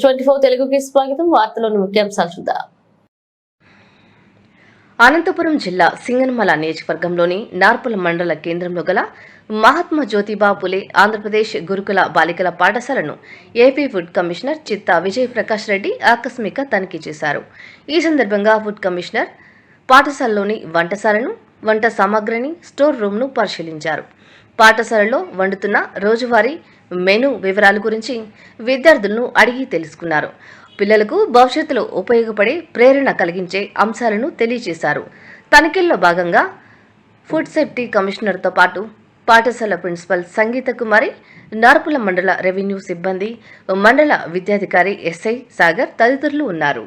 News24 తెలుగుకి స్వాగతం. వార్తలోని ముఖ్యాంశాలు చూద్దాం. అనంతపురం జిల్లా సింగనమల నియోజకవర్గంలోని నార్పల మండల కేంద్రంలో గల మహాత్మా జ్యోతిబా పులే ఆంధ్రప్రదేశ్ గురుకుల బాలికల పాఠశాలను ఏపీ ఫుడ్ కమిషనర్ చిత్తా విజయ్ ప్రకాష్ రెడ్డి ఆకస్మిక తనిఖీ చేశారు. ఈ సందర్భంగా ఫుడ్ కమిషనర్ పాఠశాలలోని వంటశాలను, వంట సామాగ్రిని, స్టోర్ రూమ్ను పరిశీలించారు. పాఠశాలలో వండుతున్న రోజువారీ మెనూ వివరాల గురించి విద్యార్థులను అడిగి తెలుసుకున్నారు. పిల్లలకు భవిష్యత్తులో ఉపయోగపడే ప్రేరణ కలిగించే అంశాలను తెలియజేశారు. తనిఖీల్లో భాగంగా ఫుడ్ సేఫ్టీ కమిషనర్తో పాటు పాఠశాల ప్రిన్సిపల్ సంగీత కుమారి, నార్పుల మండల రెవెన్యూ సిబ్బంది, మండల విద్యాధికారి ఎస్ఐ సాగర్ తదితరులు ఉన్నారు.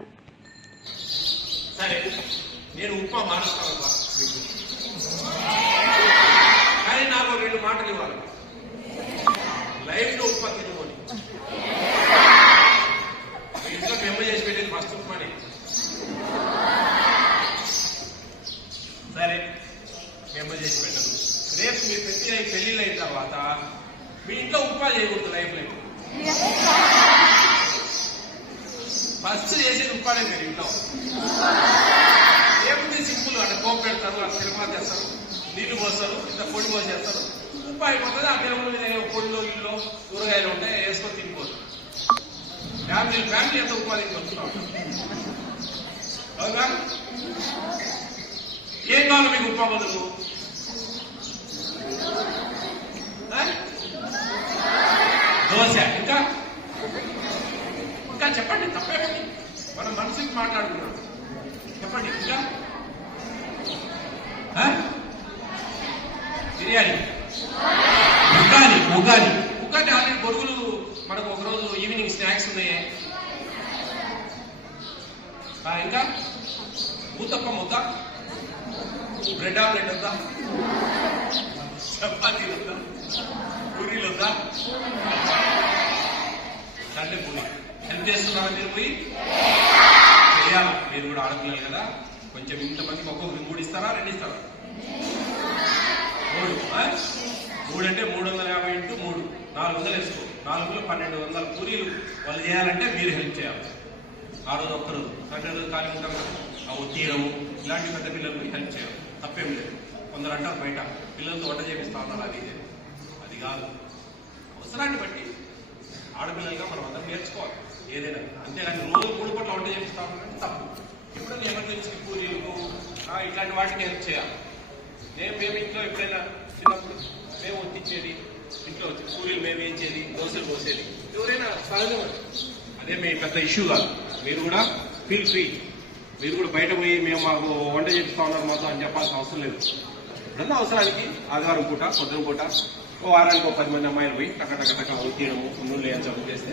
సరే మేము చేసి పెట్టదు. రేపు మీ ప్రతి పెళ్లిళ్ళు అయిన తర్వాత మీ ఇంట్లో ఉప్మా చేయకూడదు. లైఫ్ ఫస్ట్ చేసేది ఉప్మానే. మీరు ఇంట్లో ఏముంది సింపుల్, అంటే పోపు పెడతారు, అక్కడ తిరుమల చేస్తారు, నీళ్లు పోస్తారు, ఇంత పొడి పోసేస్తారు, ఉప్మా అయిపోతుంది. ఆ తిరుమల మీద పొడిలో ఇల్లు కూరగాయలు ఉంటాయి, వేసుకొని తినిపోతారు. ఫ్యామిలీ ఎంత ఉప్మా తిని వస్తున్నా ఉంటాం. అవునా? ఏం కావాలి మీకు ఉప్మా బదులు? దోశ. ఇంకా ఇంకా చెప్పండి, తప్పేమండి? మనం మనసుకి మాట్లాడుకున్నాం. చెప్పండి ఇంకా. బిర్యానీ, ఉగాది ఉగాది ఉగాది ఆల్రెడీ బొరుగులు మనకు ఒకరోజు ఈవినింగ్ స్నాక్స్ ఉన్నాయే. ఇంకా ఊతప్ప ముద్ద, బ్రెడ్ ఆమ్లెట్ వద్దా, చపాతీలు వద్దా, పూరీలు వద్దా, సండే పూరి. హెల్ప్ చేస్తున్నారా మీరు? పోయి చేయాలి. మీరు కూడా ఆడపిల్లలు కదా, కొంచెం ఇంతమందికి ఒక్కొక్కరికి 3 ఇస్తారా, 2 ఇస్తారా? 3 అంటే 350 ఇంటూ 3 400 వేసుకో. 4లో 1200 పూరీలు వాళ్ళు చేయాలంటే మీరు హెల్ప్ చేయాలి. ఆ రోజు ఒక్కరోజు, సండే రోజు ఖాళీ ఉంటాం కదా, ఆ ఉత్తీయము ఇలాంటి పెద్ద పిల్లలకు హెల్ప్ చేయాలి. తప్పేం లేదు. కొందరు అంటారు బయట పిల్లలతో వంట చేపిస్తా ఉన్నారు, అది కాదు. అవసరాన్ని బట్టి ఆడపిల్లలుగా మనం అందరం నేర్చుకోవాలి ఏదైనా. అంతేగాని రోజు 3 పూట్ల వంట చేపిస్తా ఉన్నారంటే తప్పు. ఎప్పుడైనా ఎమర్జెన్సీ పూరీలకు ఇట్లాంటి వాటికి హెల్ప్ చేయాలి. మేము ఇంట్లో ఎప్పుడైనా చిన్నప్పుడు మేము ఒత్తిచ్చేది, ఇంట్లో వచ్చి పూరీలు మేము వేయించేది, దోశలు పోసేది, ఎవరైనా సహజం. అదే మీ పెద్ద ఇష్యూ కాదు. మీరు కూడా ఫీల్ ఫ్రీ. మీరు కూడా బయట పోయి మేము మాకు వంట చేపిస్తా ఉన్నారు మాతో అని చెప్పాల్సిన అవసరం లేదు. ఇప్పుడన్నా అవసరానికి ఆదివారం పూట, పొద్దున పూట, వారానికి 10 మంది అమ్మాయిలు పోయి టక తీయడము, నూనెలు వేయించడం చేస్తే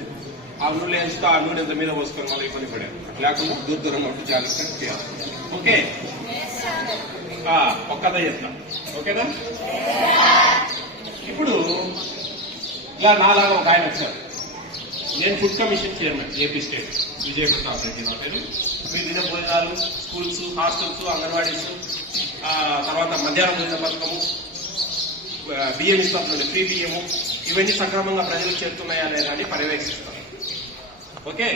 ఆ నూనెలు వేయించుతూ ఆ నూనె ఎంత మీద పోసుకొని మళ్ళీ ఇబ్బంది పడారు. లేకుండా దూరంగా ఉంటూ జాగ్రత్తగా చేయాలి. ఓకే, ఒక్కదా చేస్తాం. ఓకేనా? ఇప్పుడు ఇలా నాలాగా ఒక ఆయన వచ్చారు. నేను food commission chairman AP state, Vijay Pratap Reddy నా పేరు. మీరు దిన భోజనాలు, స్కూల్స్, హాస్టల్స్, అంగన్వాడీస్, తర్వాత మధ్యాహ్నం భోజన పథకము, బియ్యం ఇస్తాం, ఫ్రీ బియ్యము, ఇవన్నీ సక్రమంగా ప్రజలకు చేరుతున్నాయా లేదా అని పర్యవేక్షిస్తాం. ఓకే,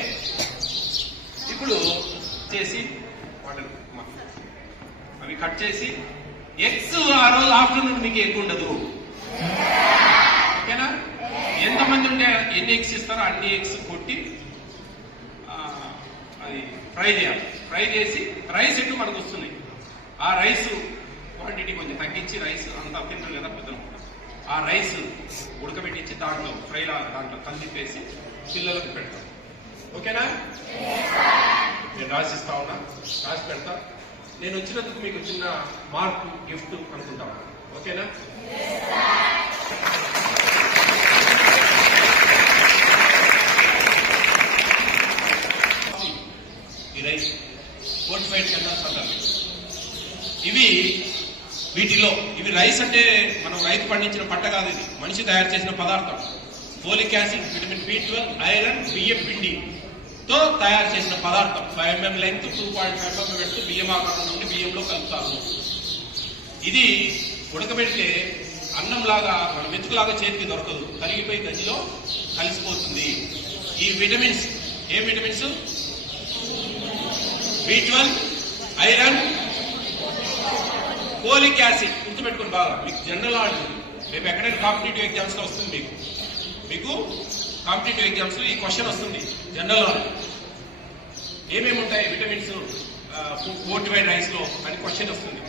ఇప్పుడు చేసి అవి కట్ చేసి ఎగ్స్ ఆ రోజు ఆఫ్టర్నూన్ మీకు ఎగ్ ఉండదు. ఓకేనా? ఎంతమంది ఉంటే ఎన్ని ఎగ్స్ ఇస్తారో అన్ని ఎగ్స్ కొట్టి అది ఫ్రై చేయాలి. ఫ్రై చేసి రైస్ ఎటు మనకు వస్తుంది, ఆ రైస్ క్వాంటిటీ కొంచెం తగ్గించి, రైస్ అంతా తింటారు కదా పెద్దలు, ఆ రైస్ ఉడకబెట్టించి దాంట్లో దాంట్లో కలిపేసి పిల్లలకు పెడతాం. ఓకేనా? నేను రాసిస్తా ఉన్నా, రాసి పెడతా. నేను వచ్చినందుకు మీకు చిన్న మార్క్ గిఫ్ట్ అనుకుంటాను. ఓకేనా? ఈ రైస్ 45 సెంటర్స్ అంటారు. ఇవి రైస్ అంటే మనం రైతు పండించిన పంట కాదు, ఇది మనిషి తయారు చేసిన పదార్థం. Folic acid, vitamin B12, iron, బియ్యం పిండితో తయారు చేసిన పదార్థం. 5 mm లెంత్, 2.5 mm పెడుతూ బియ్యం ఆకారం నుండి బియ్యంలో కలుపుతారు. ఇది ఉడకబెడితే అన్నంలాగా మన మెతుకులాగా చేతికి దొరకదు, కరిగిపోయి గంజిలో కలిసిపోతుంది. ఈ విటమిన్స్ ఏం vitamins? B12, iron, folic acid. గుర్తుపెట్టుకోండి బాగా, మీకు జనరల్ నాలెడ్జ్ రేపు ఎక్కడైనా కాంపిటేటివ్ ఎగ్జామ్స్ లో వస్తుంది. మీకు కాంపిటేటివ్ ఎగ్జామ్స్ లో ఈ క్వశ్చన్ వస్తుంది, జనరల్ నాలెడ్జ్. ఏమేమి ఉంటాయి విటమిన్స్ ఫోర్టిఫైడ్ రైస్ లో అని క్వశ్చన్ వస్తుంది.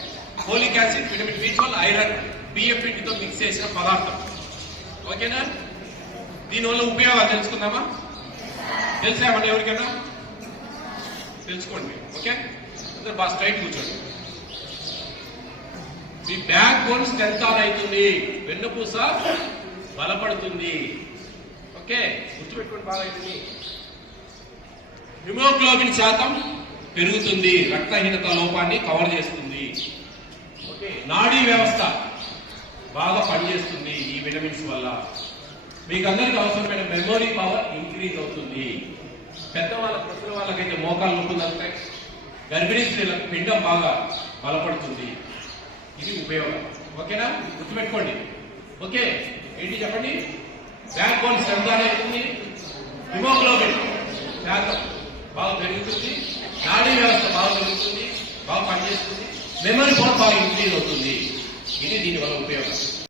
Folic acid, vitamin B12, iron, బిఎఫ్ఈటీతో మిక్స్ చేసిన పదార్థం. ఓకేనా? దీనివల్ల ఉపయోగాలు తెలుసుకుందామా? తెలిసామండి ఎవరికైనా? తెలుసుకోండి. ఓకే, అందరు బాగా స్ట్రైట్ కూర్చోండి. మీ బ్యాక్ బోన్ స్ట్రెంత్ అవుతుంది, వెన్నుపూస బలపడుతుంది. ఓకే, గుర్తుపెట్టుకోండి బాగా. ఇది హిమోగ్లోబిన్ శాతం పెరుగుతుంది, రక్తహీనత లోపాన్ని కవర్ చేస్తుంది. ఓకే, నాడీ వ్యవస్థ బాగా పనిచేస్తుంది ఈ విటమిన్స్ వల్ల. మీకు అందరికీ అవసరమైన మెమొరీ పవర్ ఇంక్రీజ్ అవుతుంది. పెద్దవాళ్ళ ముసలి వాళ్ళకైతే మోకాలు నొప్పులు తగ్గుతాయి. గర్భిణీ స్త్రీలకు పిండం బాగా బలపడుతుంది. ఇది ఉపయోగం. ఓకేనా? గుర్తుపెట్టుకోండి. ఓకే, ఏంటి చెప్పండి? బ్యాక్ బోన్ స్ట్రెంత్ అనేది, హిమోగ్లోబిన్ శాతం బాగా పెరుగుతుంది, నాడీ వ్యవస్థ బాగా పెరుగుతుంది, బాగా పనిచేస్తుంది, మెమరీ పవర్ బాగా ఇంక్రీజ్ అవుతుంది. ఇది దీనివల్ల ఉపయోగం.